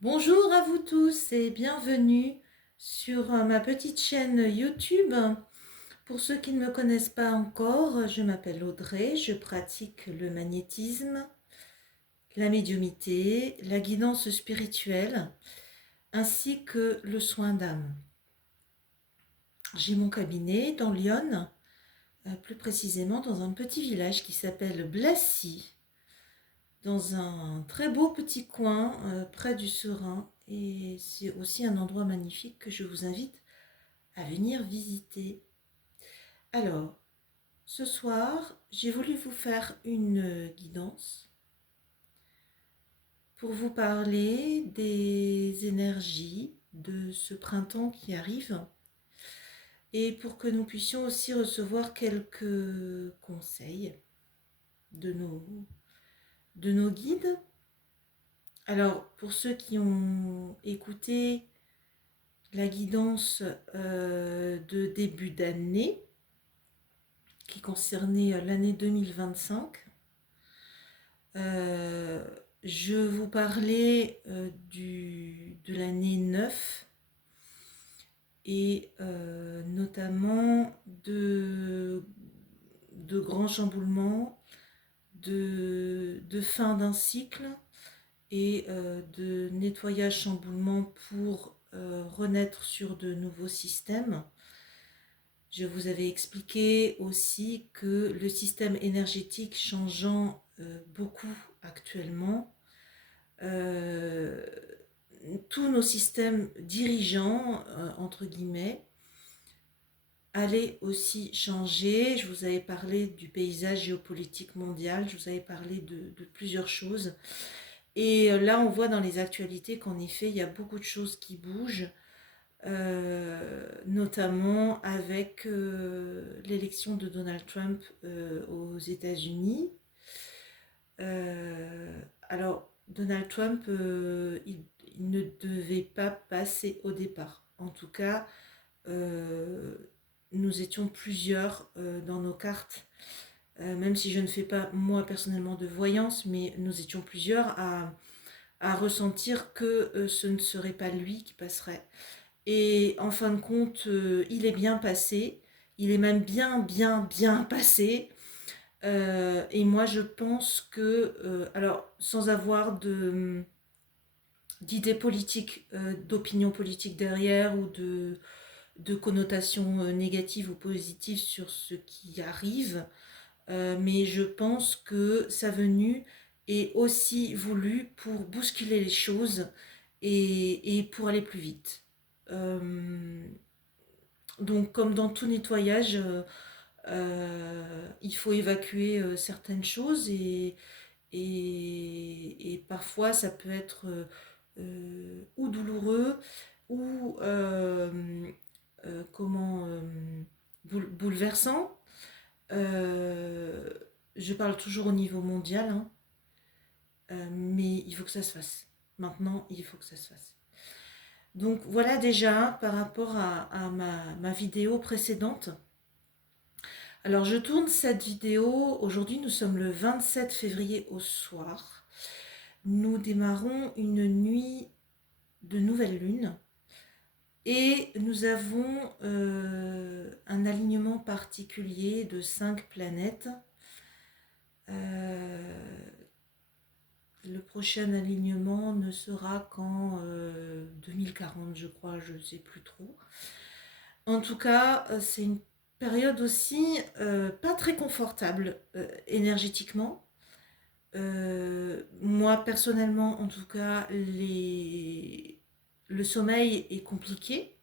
Bonjour à vous tous et bienvenue sur ma petite chaîne YouTube. Pour ceux qui ne me connaissent pas encore, je m'appelle Audrey, je pratique le magnétisme, la médiumité, la guidance spirituelle ainsi que le soin d'âme. J'ai mon cabinet dans Lyon, plus précisément dans un petit village qui s'appelle Blacy, dans un très beau petit coin près du Serein, et c'est aussi un endroit magnifique que je vous invite à venir visiter. Alors, ce soir, j'ai voulu vous faire une guidance pour vous parler des énergies de ce printemps qui arrive et pour que nous puissions aussi recevoir quelques conseils de nos guides. Alors, pour ceux qui ont écouté la guidance de début d'année, qui concernait l'année 2025, je vous parlais de l'année 9 et notamment de grands chamboulements, de fin d'un cycle et de nettoyage chamboulement pour renaître sur de nouveaux systèmes. Je vous avais expliqué aussi que le système énergétique changeant beaucoup actuellement, euh, tous nos systèmes dirigeants, entre guillemets, allaient aussi changer. Je vous avais parlé du paysage géopolitique mondial, je vous avais parlé de plusieurs choses. Et là, on voit dans les actualités qu'en effet, il y a beaucoup de choses qui bougent. Notamment avec l'élection de Donald Trump aux États-Unis. Alors, Donald Trump, il ne devait pas passer au départ. En tout cas, euh, nous étions plusieurs dans nos cartes, même si je ne fais pas moi personnellement de voyance, mais nous étions plusieurs à ressentir que ce ne serait pas lui qui passerait. Et en fin de compte, il est bien passé. Il est même bien passé. Et moi, je pense que, alors, sans avoir d'idées politiques, d'opinion politique derrière ou de connotations négatives ou positives sur ce qui arrive, mais je pense que sa venue est aussi voulue pour bousculer les choses et pour aller plus vite. Euh, donc, comme dans tout nettoyage, il faut évacuer certaines choses et parfois ça peut être ou douloureux ou comment bouleversant. Euh, je parle toujours au niveau mondial, hein, mais il faut que ça se fasse. Maintenant, il faut que ça se fasse. Donc voilà déjà par rapport à ma vidéo précédente. Alors je tourne cette vidéo, aujourd'hui nous sommes le 27 février au soir. Nous démarrons une nuit de nouvelle lune et nous avons un alignement particulier de 5 planètes. Le prochain alignement ne sera qu'en 2040, je crois, je ne sais plus trop. En tout cas, c'est une période aussi pas très confortable énergétiquement. Moi, personnellement, en tout cas, le sommeil est compliqué.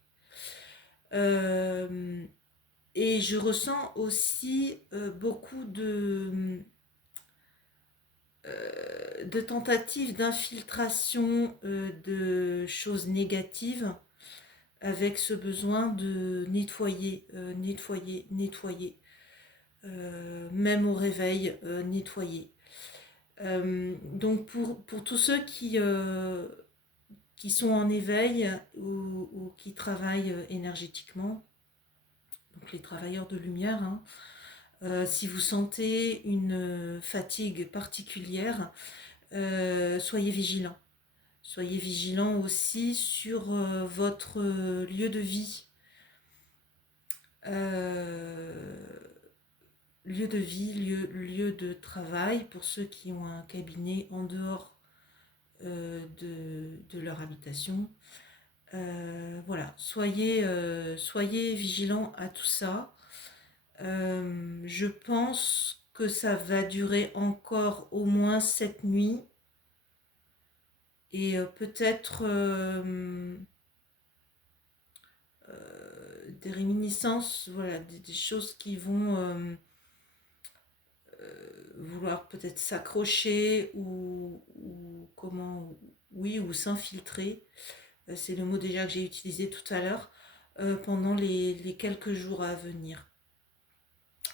Euh, et je ressens aussi beaucoup de tentatives d'infiltration de choses négatives avec ce besoin de nettoyer, nettoyer. Même au réveil, nettoyer. Donc pour tous ceux qui sont en éveil ou qui travaillent énergétiquement, donc les travailleurs de lumière, hein, si vous sentez une fatigue particulière, soyez vigilants. Soyez vigilants aussi sur votre lieu de vie. Lieu de vie, lieu de travail, pour ceux qui ont un cabinet en dehors de leur habitation. Voilà, soyez vigilants à tout ça. Je pense que ça va durer encore au moins cette nuit et peut-être des réminiscences, voilà, des choses qui vont vouloir peut-être s'accrocher ou comment, oui, ou s'infiltrer. C'est le mot déjà que j'ai utilisé tout à l'heure pendant les quelques jours à venir.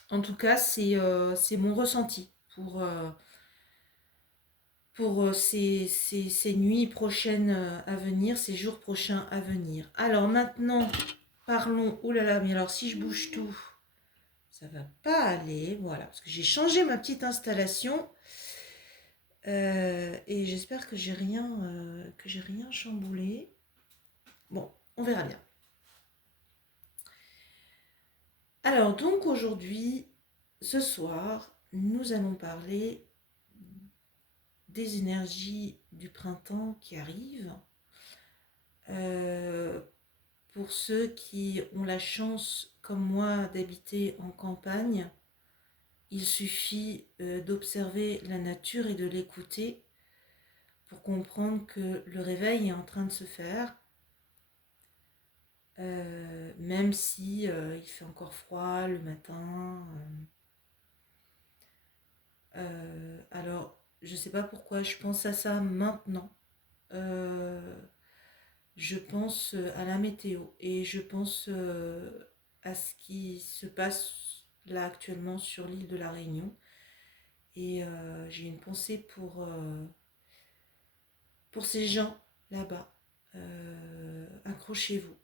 En tout cas, c'est mon ressenti pour ces nuits prochaines à venir, ces jours prochains à venir. Alors maintenant, parlons. Oh là là, mais alors si je bouge tout, ça va pas aller. Voilà, parce que j'ai changé ma petite installation et j'espère que j'ai rien chamboulé. Bon, on verra bien. Alors donc aujourd'hui, ce soir, nous allons parler des énergies du printemps qui arrivent. Pour ceux qui ont la chance, comme moi, d'habiter en campagne, il suffit d'observer la nature et de l'écouter pour comprendre que le réveil est en train de se faire, même si il fait encore froid le matin. Alors, je ne sais pas pourquoi je pense à ça maintenant. Je pense à la météo et je pense à ce qui se passe là actuellement sur l'île de la Réunion. Et j'ai une pensée pour ces gens là-bas. Accrochez-vous.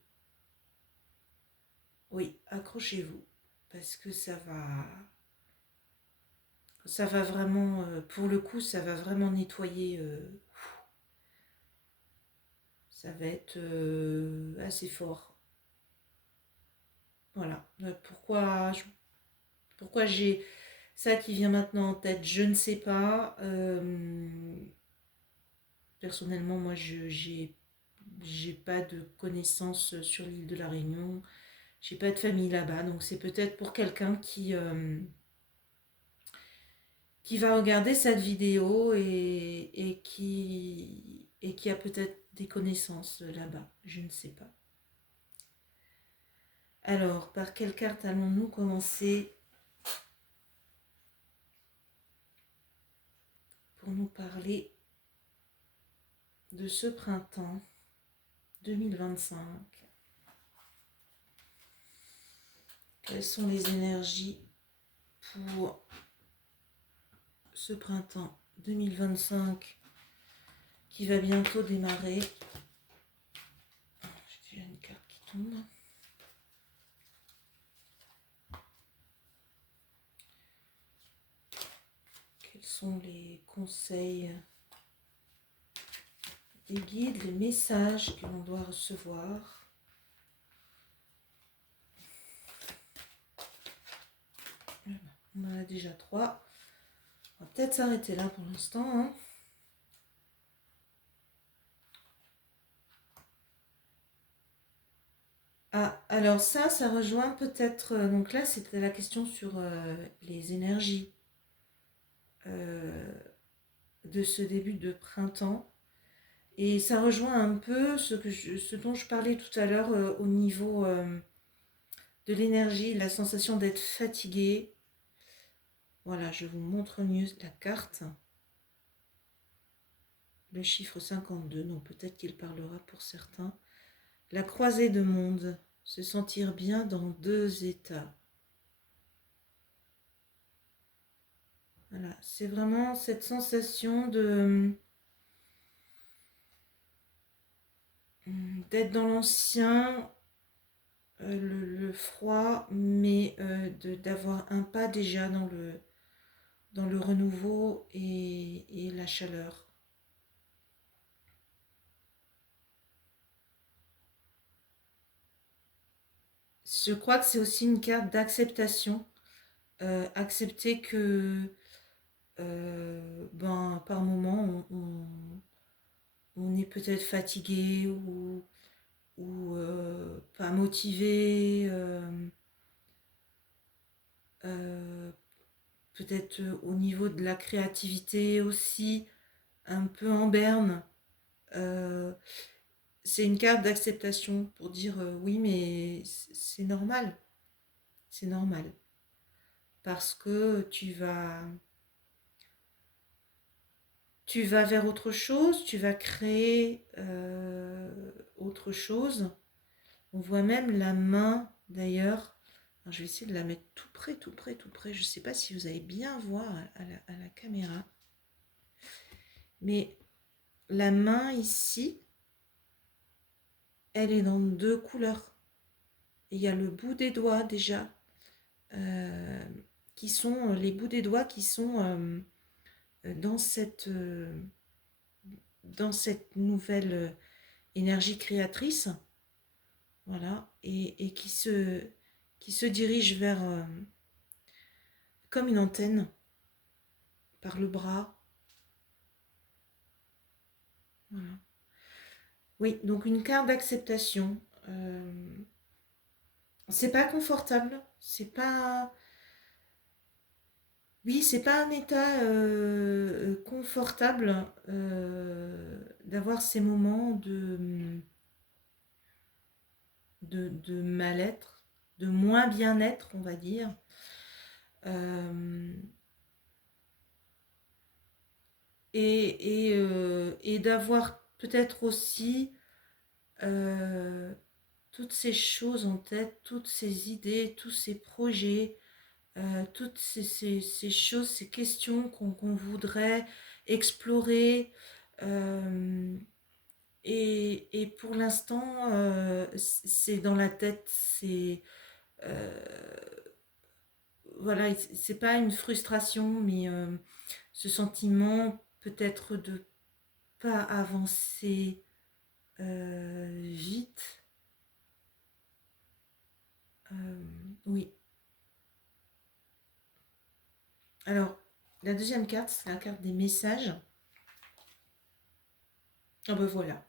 Oui, accrochez-vous. Parce que ça va vraiment, pour le coup, ça va vraiment nettoyer. Ça va être assez fort. Voilà. Pourquoi j'ai ça qui vient maintenant en tête, je ne sais pas. Personnellement, moi, j'ai pas de connaissances sur l'île de la Réunion. J'ai pas de famille là-bas, donc c'est peut-être pour quelqu'un qui va regarder cette vidéo et qui a peut-être des connaissances là-bas. Je ne sais pas. Alors, par quelle carte allons-nous commencer pour nous parler de ce printemps 2025? Quelles sont les énergies pour ce printemps 2025 qui va bientôt démarrer? J'ai déjà une carte qui tombe. Quels sont les conseils, les guides, les messages que l'on doit recevoir? On en a déjà 3. On va peut-être s'arrêter là pour l'instant. Hein. Ah, alors ça rejoint peut-être... donc là, c'était la question sur les énergies de ce début de printemps. Et ça rejoint un peu ce dont je parlais tout à l'heure au niveau de l'énergie, la sensation d'être fatigué. Voilà, je vous montre mieux la carte. Le chiffre 52, donc peut-être qu'il parlera pour certains. La croisée de monde, se sentir bien dans 2 états. Voilà, c'est vraiment cette sensation d'être dans l'ancien, le froid, mais d'avoir un pas déjà dans le renouveau et la chaleur. Je crois que c'est aussi une carte d'acceptation. Accepter que ben, par moment, on est peut-être fatigué ou pas motivé, euh, peut-être au niveau de la créativité aussi, un peu en berne. Euh, c'est une carte d'acceptation pour dire oui, mais c'est normal, c'est normal. Parce que tu vas vers autre chose, tu vas créer autre chose. On voit même la main d'ailleurs. Alors, je vais essayer de la mettre tout près, tout près, tout près. Je ne sais pas si vous allez bien voir à la caméra. Mais la main ici, elle est dans deux couleurs. Et il y a le bout des doigts déjà, euh, qui sont les bouts des doigts qui sont dans dans cette nouvelle énergie créatrice. Voilà. Et qui se dirige vers, comme une antenne, par le bras. Voilà. Oui, donc une carte d'acceptation. C'est pas confortable, c'est pas. Oui, c'est pas un état confortable d'avoir ces moments de mal-être, de moins bien-être, on va dire. Euh, et d'avoir peut-être aussi euh, toutes ces choses en tête, toutes ces idées, tous ces projets, toutes ces choses, ces questions qu'on voudrait explorer. euh, et pour l'instant, c'est dans la tête, c'est euh, voilà, c'est pas une frustration, mais ce sentiment peut-être de pas avancer vite. Euh, oui. Alors, la deuxième carte, c'est la carte des messages. Ah ben voilà.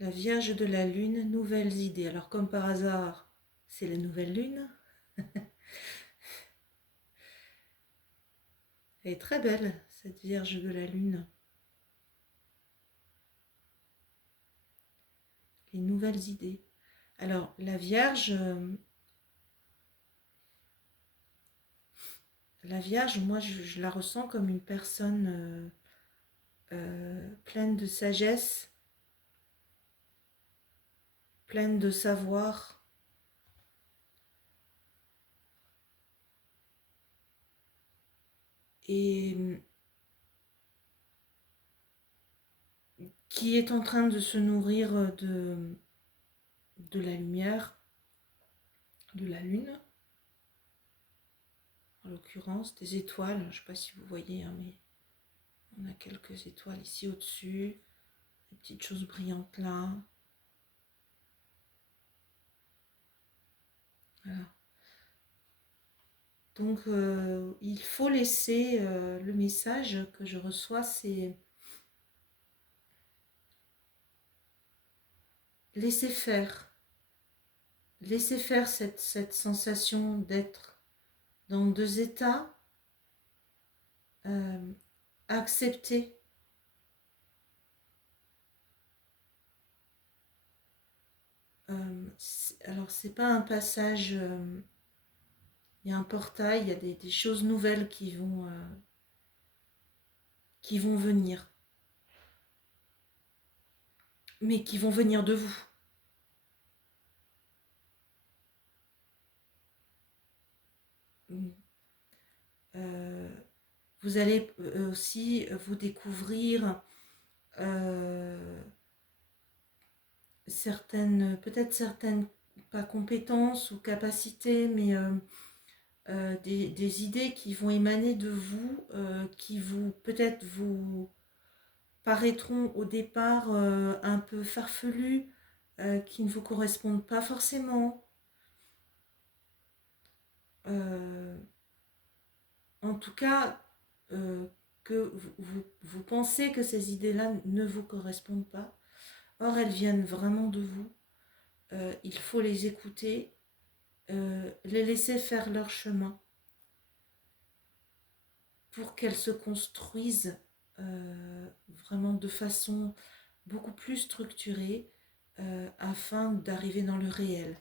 La Vierge de la Lune, nouvelles idées. Alors, comme par hasard, c'est la nouvelle Lune. Elle est très belle, cette Vierge de la Lune. Les nouvelles idées. Alors, la Vierge, moi, je la ressens comme une personne pleine de sagesse, pleine de savoir. Et qui est en train de se nourrir de la lumière, de la lune, en l'occurrence, des étoiles. Je ne sais pas si vous voyez, hein, mais on a quelques étoiles ici au-dessus, des petites choses brillantes là. Voilà. Donc, il faut laisser le message que je reçois, c'est laisser faire. Laisser faire cette sensation d'être dans deux états, euh, accepter. Alors, c'est pas un passage, il y a un portail, il y a des choses nouvelles qui vont venir, mais qui vont venir de vous. Euh, vous allez aussi vous découvrir peut-être certaines, pas compétences ou capacités, mais des idées qui vont émaner de vous, qui vous, peut-être vous, paraîtront au départ un peu farfelus, qui ne vous correspondent pas forcément. En tout cas, que vous pensez que ces idées-là ne vous correspondent pas. Or, elles viennent vraiment de vous. Il faut les écouter, les laisser faire leur chemin pour qu'elles se construisent vraiment de façon beaucoup plus structurée afin d'arriver dans le réel.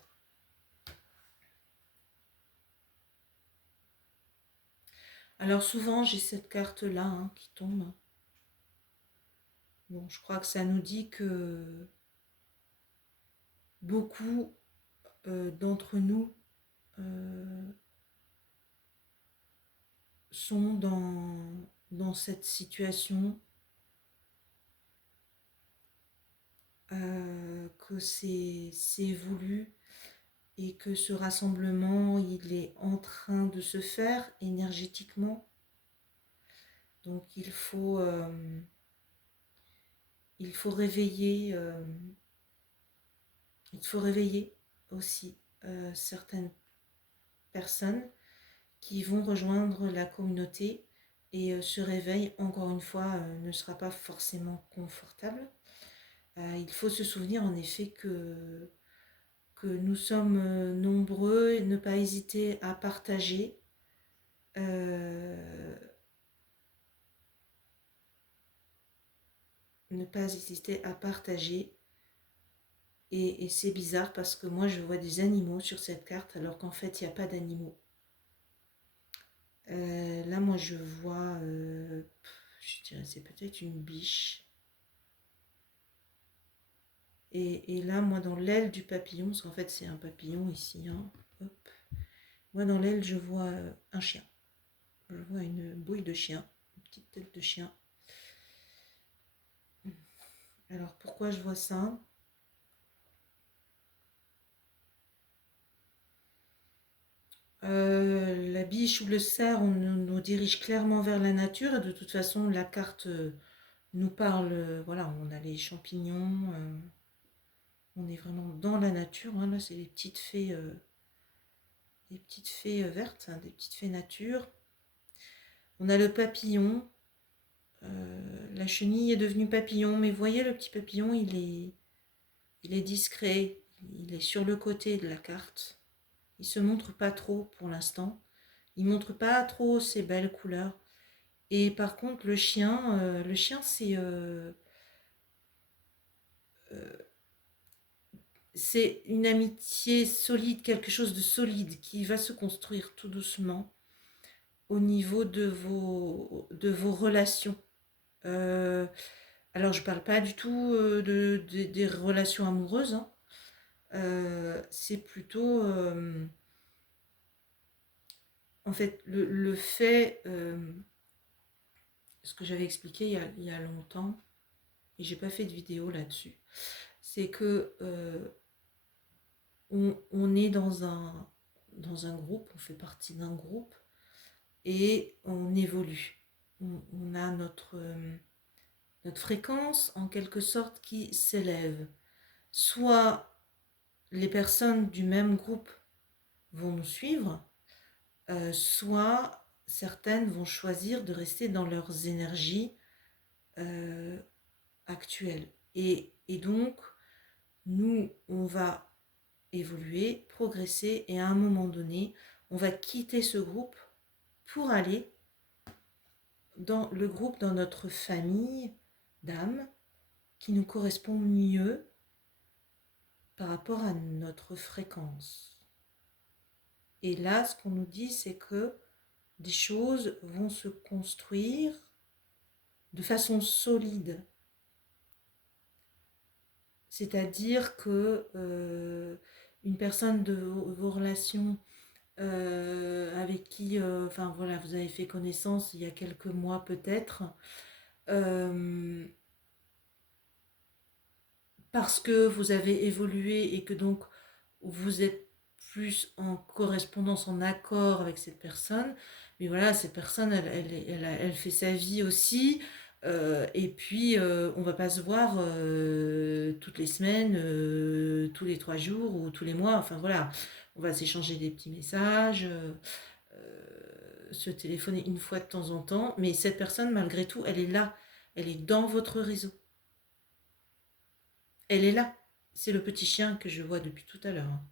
Alors souvent, j'ai cette carte-là qui tombe. Bon, je crois que ça nous dit que beaucoup d'entre nous sont dans cette situation, que c'est voulu et que ce rassemblement, il est en train de se faire énergétiquement. Donc il faut réveiller, aussi certaines personnes qui vont rejoindre la communauté, et ce réveil, encore une fois, ne sera pas forcément confortable. Il faut se souvenir en effet que nous sommes nombreux, et ne pas hésiter à partager. Ne pas hésiter à partager. Et c'est bizarre parce que moi je vois des animaux sur cette carte alors qu'en fait il n'y a pas d'animaux. Là moi je vois, je dirais c'est peut-être une biche. Et là moi dans l'aile du papillon, parce qu'en fait c'est un papillon ici, hop. Moi dans l'aile je vois un chien. Je vois une bouille de chien, une petite tête de chien. Alors pourquoi je vois ça ? La biche ou le cerf, on nous dirige clairement vers la nature, et de toute façon la carte nous parle, voilà, on a les champignons, on est vraiment dans la nature, là c'est les petites fées vertes, des petites fées nature. On a le papillon, la chenille est devenue papillon, mais vous voyez le petit papillon, il est discret, il est sur le côté de la carte, il se montre pas trop pour l'instant, il montre pas trop ses belles couleurs. Et par contre le chien c'est une amitié solide, quelque chose de solide qui va se construire tout doucement au niveau de vos relations. Euh, alors je parle pas du tout des relations amoureuses, c'est plutôt en fait le fait, ce que j'avais expliqué il y a longtemps, et j'ai pas fait de vidéo là-dessus, c'est que on est dans un groupe, on fait partie d'un groupe, et on évolue. On a notre fréquence en quelque sorte qui s'élève. Soit les personnes du même groupe vont nous suivre, soit certaines vont choisir de rester dans leurs énergies actuelles. Et donc, nous, on va évoluer, progresser, et à un moment donné, on va quitter ce groupe pour aller dans le groupe, dans notre famille d'âmes qui nous correspond mieux par rapport à notre fréquence. Et là, ce qu'on nous dit, c'est que des choses vont se construire de façon solide. C'est-à-dire que une personne de vos relations avec qui enfin voilà, vous avez fait connaissance il y a quelques mois peut-être, parce que vous avez évolué et que donc vous êtes plus en correspondance, en accord avec cette personne. Mais voilà, cette personne, elle fait sa vie aussi. Et puis, on va pas se voir toutes les semaines, tous les 3 jours ou tous les mois. Enfin voilà, on va s'échanger des petits messages, se téléphoner une fois de temps en temps. Mais cette personne, malgré tout, elle est là. Elle est dans votre réseau. Elle est là. C'est le petit chien que je vois depuis tout à l'heure, hein.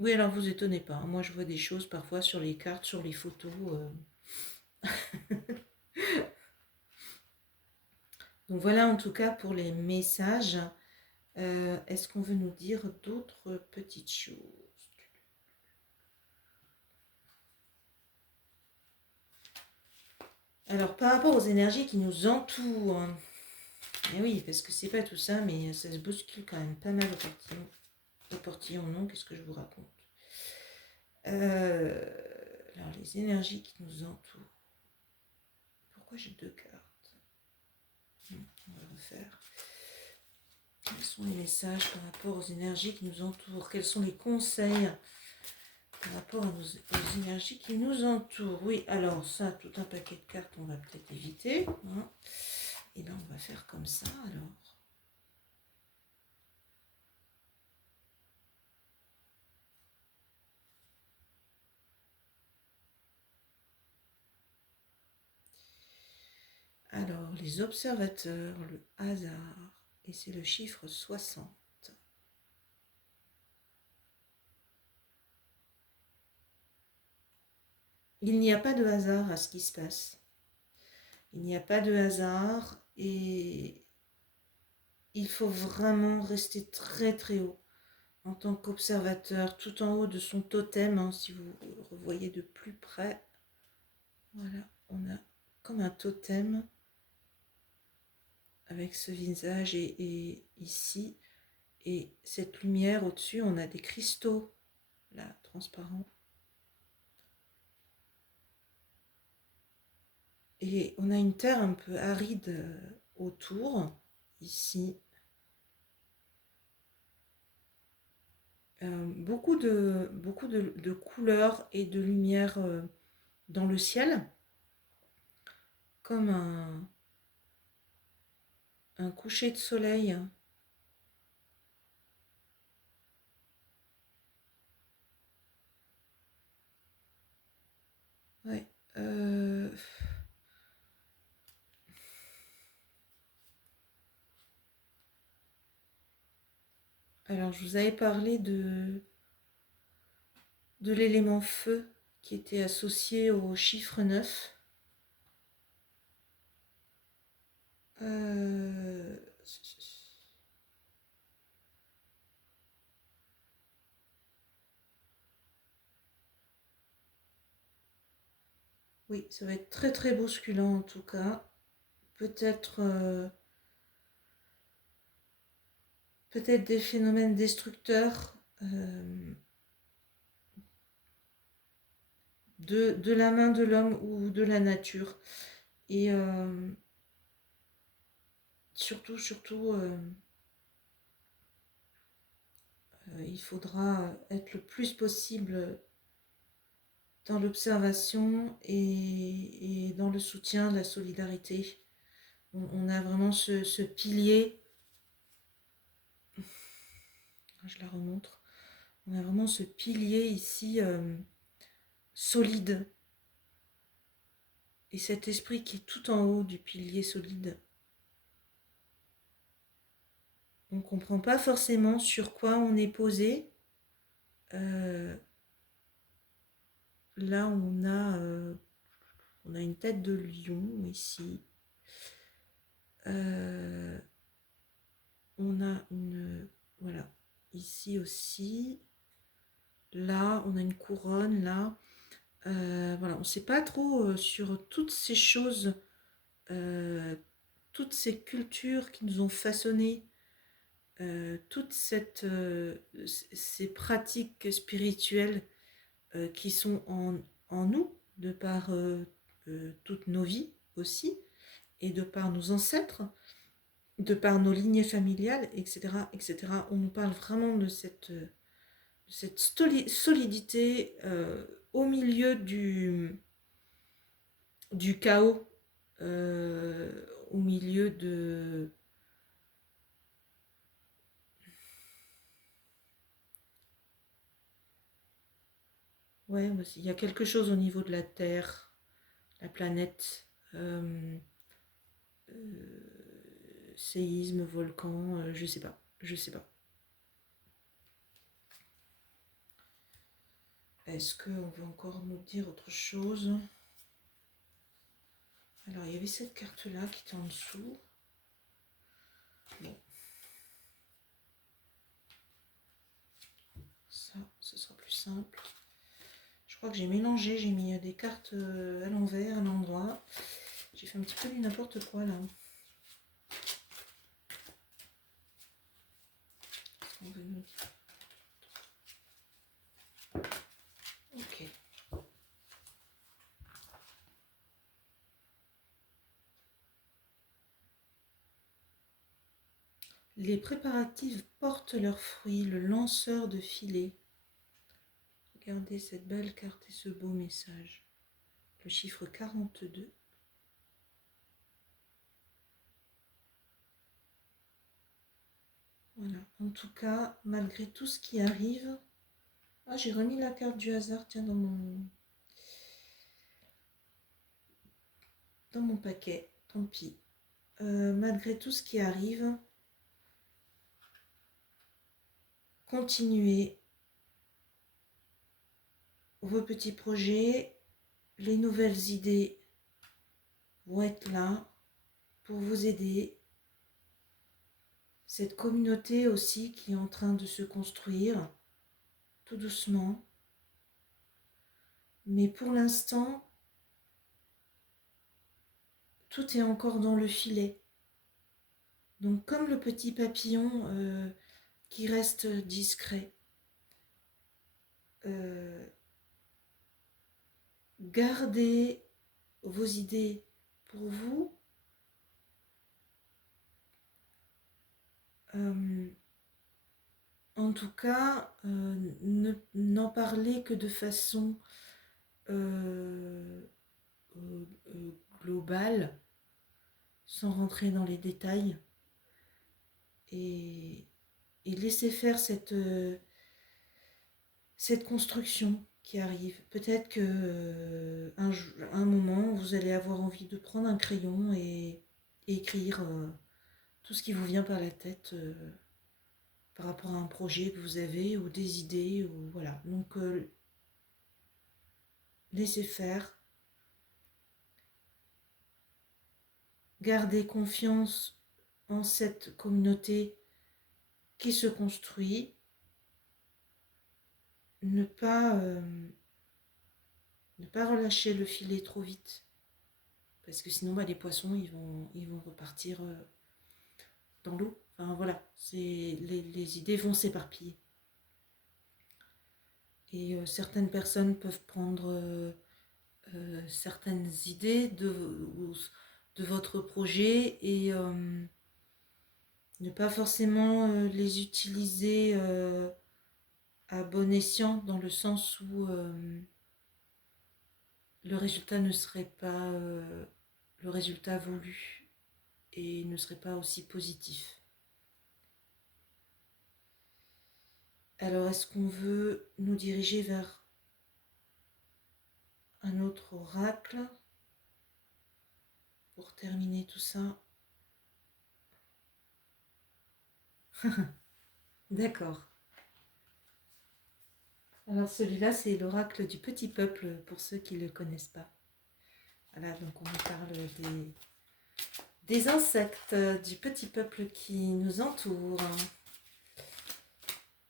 Oui, alors vous étonnez pas, hein. Moi, je vois des choses parfois sur les cartes, sur les photos. Donc voilà en tout cas pour les messages. Est-ce qu'on veut nous dire d'autres petites choses? Alors par rapport aux énergies qui nous entourent, et oui, parce que c'est pas tout ça, mais ça se bouscule quand même pas mal au portillon. Au portillon, non, qu'est-ce que je vous raconte? Alors les énergies qui nous entourent. Pourquoi j'ai 2 cartes? On va refaire. Quels sont les messages par rapport aux énergies qui nous entourent? Quels sont les conseils par rapport aux énergies qui nous entourent? Oui, alors ça, tout un paquet de cartes, on va peut-être éviter, hein. Et là, on va faire comme ça, alors. Alors, les observateurs, le hasard, et c'est le chiffre 60. Il n'y a pas de hasard à ce qui se passe. Il n'y a pas de hasard et il faut vraiment rester très très haut en tant qu'observateur, tout en haut de son totem, hein, si vous revoyez de plus près. Voilà, on a comme un totem avec ce visage et ici, et cette lumière au-dessus, on a des cristaux, là, transparents. Et on a une terre un peu aride autour, ici. Beaucoup de couleurs et de lumière dans le ciel, comme un coucher de soleil. Ouais. Alors, je vous avais parlé de l'élément feu qui était associé au chiffre 9. Euh, Oui, ça va être très très bousculant en tout cas. Peut-être peut-être des phénomènes destructeurs de la main de l'homme ou de la nature. Et surtout, il faudra être le plus possible dans l'observation et dans le soutien, la solidarité. On a vraiment ce pilier, je la remontre, on a vraiment ce pilier ici solide. Et cet esprit qui est tout en haut du pilier solide. On ne comprend pas forcément sur quoi on est posé. Là, on a une tête de lion ici. On a une... Voilà, ici aussi. Là, on a une couronne, là. Voilà, on ne sait pas trop sur toutes ces choses, toutes ces cultures qui nous ont façonné, toutes ces pratiques spirituelles qui sont en nous, de par toutes nos vies aussi, et de par nos ancêtres, de par nos lignées familiales, etc. etc. On nous parle vraiment de cette solidité au milieu du chaos au milieu de... Ouais, il y a quelque chose au niveau de la Terre, la planète, séisme, volcan, je sais pas, je sais pas. Est-ce qu'on veut encore nous dire autre chose? Alors, il y avait cette carte-là qui était en dessous. Bon. Ça, ce sera plus simple. Je crois que j'ai mélangé, j'ai mis des cartes à l'envers, à l'endroit. J'ai fait un petit peu du n'importe quoi là. On veut nous dire. Ok. Les préparatifs portent leurs fruits, le lanceur de filets. Regardez cette belle carte et ce beau message. Le chiffre 42. Voilà. En tout cas, malgré tout ce qui arrive... Ah, j'ai remis la carte du hasard, tiens, dans mon paquet. Tant pis. Malgré tout ce qui arrive, continuez vos petits projets, les nouvelles idées vont être là pour vous aider. Cette communauté aussi qui est en train de se construire tout doucement. Mais pour l'instant, tout est encore dans le filet. Donc comme le petit papillon qui reste discret, gardez vos idées pour vous. En tout cas, n'en parlez que de façon globale, sans rentrer dans les détails, et laissez faire cette construction qui arrive. Peut-être que un moment, vous allez avoir envie de prendre un crayon et écrire tout ce qui vous vient par la tête par rapport à un projet que vous avez ou des idées, ou voilà. Donc laissez faire, gardez confiance en cette communauté qui se construit, ne pas relâcher le filet trop vite, parce que sinon les poissons ils vont repartir dans l'eau. Enfin voilà, les idées vont s'éparpiller. Et certaines personnes peuvent prendre certaines idées de votre projet et ne pas forcément les utiliser à bon escient, dans le sens où le résultat ne serait pas le résultat voulu et ne serait pas aussi positif. Alors, est-ce qu'on veut nous diriger vers un autre oracle pour terminer tout ça? D'accord. Alors celui-là, c'est l'oracle du petit peuple, pour ceux qui ne le connaissent pas. Voilà, donc on nous parle des insectes, du petit peuple qui nous entoure.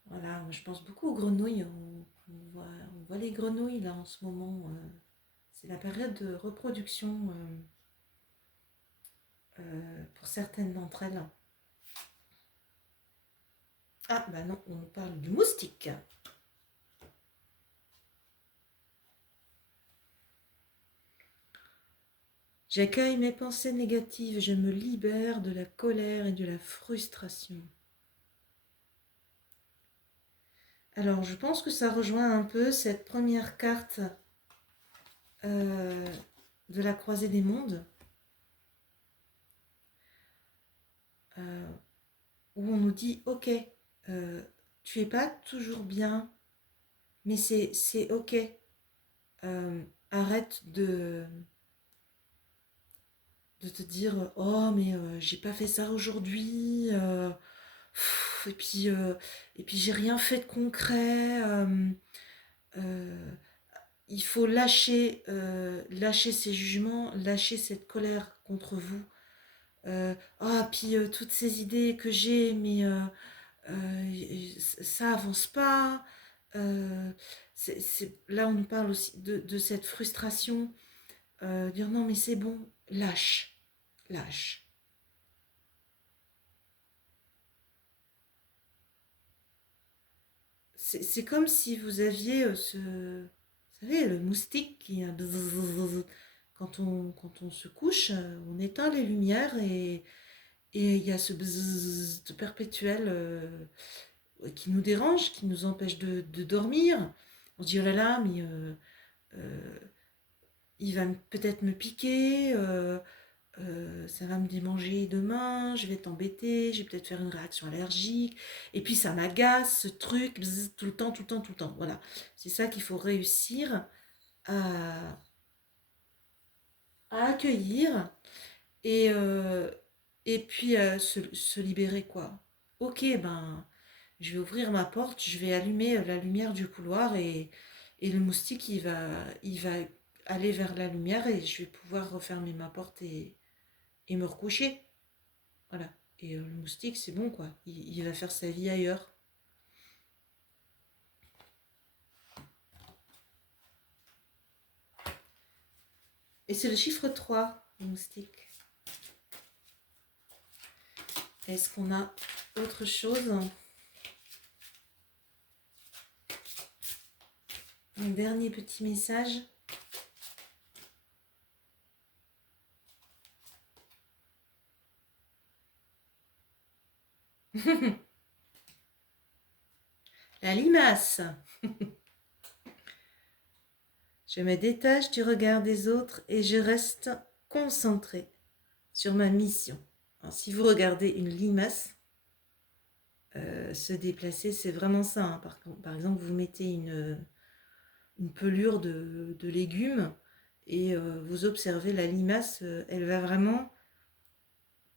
Voilà, moi je pense beaucoup aux grenouilles. On voit les grenouilles là en ce moment. C'est la période de reproduction pour certaines d'entre elles. Ah bah non, on nous parle du moustique. J'accueille mes pensées négatives, je me libère de la colère et de la frustration. Alors, je pense que ça rejoint un peu cette première carte de de la croisée des mondes, euh, où on nous dit, ok, tu es pas toujours bien, mais c'est ok. Arrête de te dire, oh mais j'ai pas fait ça aujourd'hui, et puis j'ai rien fait de concret. Euh, il faut lâcher ces jugements, lâcher cette colère contre vous. Puis toutes ces idées que j'ai, mais ça avance pas. Euh, là, on nous parle aussi de cette frustration. Dire non, mais c'est bon, lâche, lâche. C'est comme si vous aviez vous savez, le moustique qui a quand on se couche, on éteint les lumières et il y a ce bzzz perpétuel qui nous dérange, qui nous empêche de dormir. On se dit oh là là, mais euh, il va peut-être me piquer, ça va me démanger demain, je vais t'embêter, je vais peut-être faire une réaction allergique, et puis ça m'agace, ce truc, bzz, tout le temps, tout le temps, tout le temps. Voilà, c'est ça qu'il faut réussir à, à accueillir et, euh, et puis se libérer, quoi. Ok, ben, je vais ouvrir ma porte, je vais allumer la lumière du couloir et le moustique, il va aller vers la lumière et je vais pouvoir refermer ma porte et me recoucher. Voilà. Et le moustique, c'est bon, quoi. Il va faire sa vie ailleurs. Et c'est le chiffre 3 le moustique. Est-ce qu'on a autre chose? Un dernier petit message. La limace. Je me détache du regard des autres et je reste concentrée sur ma mission. Alors, si vous regardez une limace se déplacer, c'est vraiment ça, hein. Par exemple, vous mettez une pelure de légumes et vous observez la limace, elle va vraiment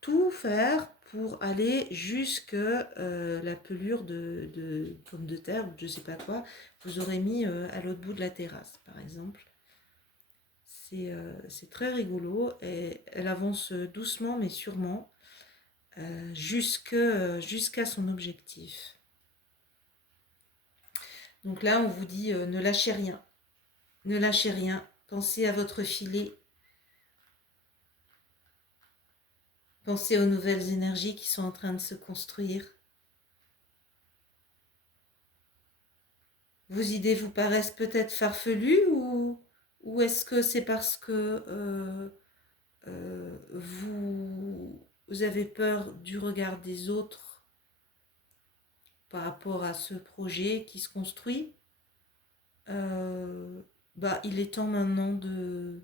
tout faire pour aller jusque la pelure de pommes de terre ou je sais pas quoi, vous aurez mis à l'autre bout de la terrasse, par exemple. C'est très rigolo et elle avance doucement mais sûrement jusqu'à son objectif. Donc là, on vous dit ne lâchez rien. Ne lâchez rien. Pensez à votre filet. Pensez aux nouvelles énergies qui sont en train de se construire. Vos idées vous paraissent peut-être farfelues ou est-ce que c'est parce que vous avez peur du regard des autres par rapport à ce projet qui se construit? Il est temps maintenant de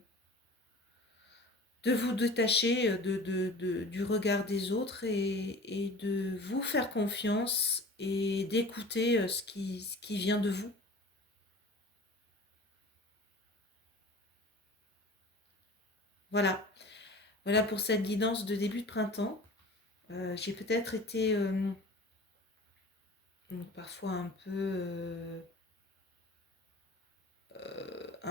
vous détacher du regard des autres et de vous faire confiance et d'écouter ce qui vient de vous. Voilà, voilà pour cette guidance de début de printemps. J'ai peut-être été parfois un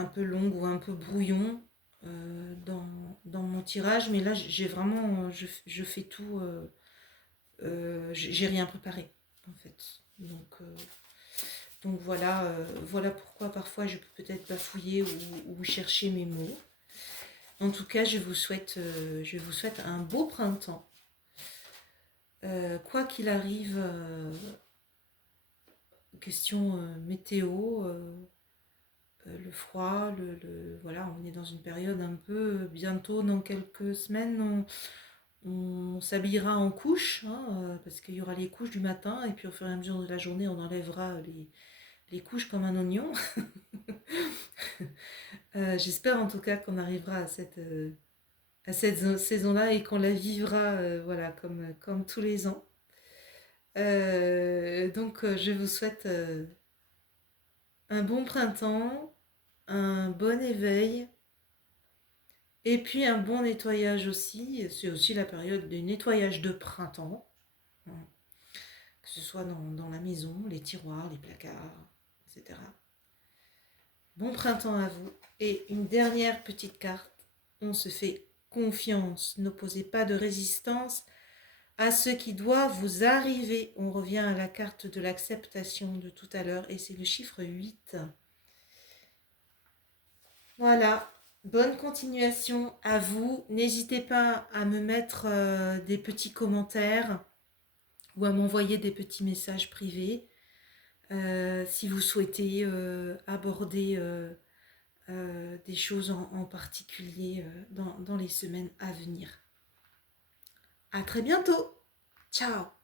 peu longue ou un peu brouillon dans mon tirage, mais là j'ai vraiment, je fais tout, j'ai rien préparé en fait. Donc voilà, voilà pourquoi parfois je peux peut-être bafouiller ou chercher mes mots. En tout cas, je vous souhaite un beau printemps. Quoi qu'il arrive, question météo, le froid, voilà, on est dans une période un peu, bientôt dans quelques semaines, on s'habillera en couches, hein, parce qu'il y aura les couches du matin, et puis au fur et à mesure de la journée, on enlèvera les couches comme un oignon. J'espère en tout cas qu'on arrivera à cette saison-là et qu'on la vivra voilà, comme tous les ans. Donc je vous souhaite un bon printemps, un bon éveil et puis un bon nettoyage aussi. C'est aussi la période du nettoyage de printemps, hein, que ce soit dans la maison, les tiroirs, les placards, etc. Bon printemps à vous. Et une dernière petite carte. On se fait confiance. N'opposez pas de résistance à ce qui doit vous arriver. On revient à la carte de l'acceptation de tout à l'heure et c'est le chiffre 8. Voilà. Bonne continuation à vous. N'hésitez pas à me mettre des petits commentaires ou à m'envoyer des petits messages privés si vous souhaitez aborder des choses en particulier dans les semaines à venir. À très bientôt. Ciao.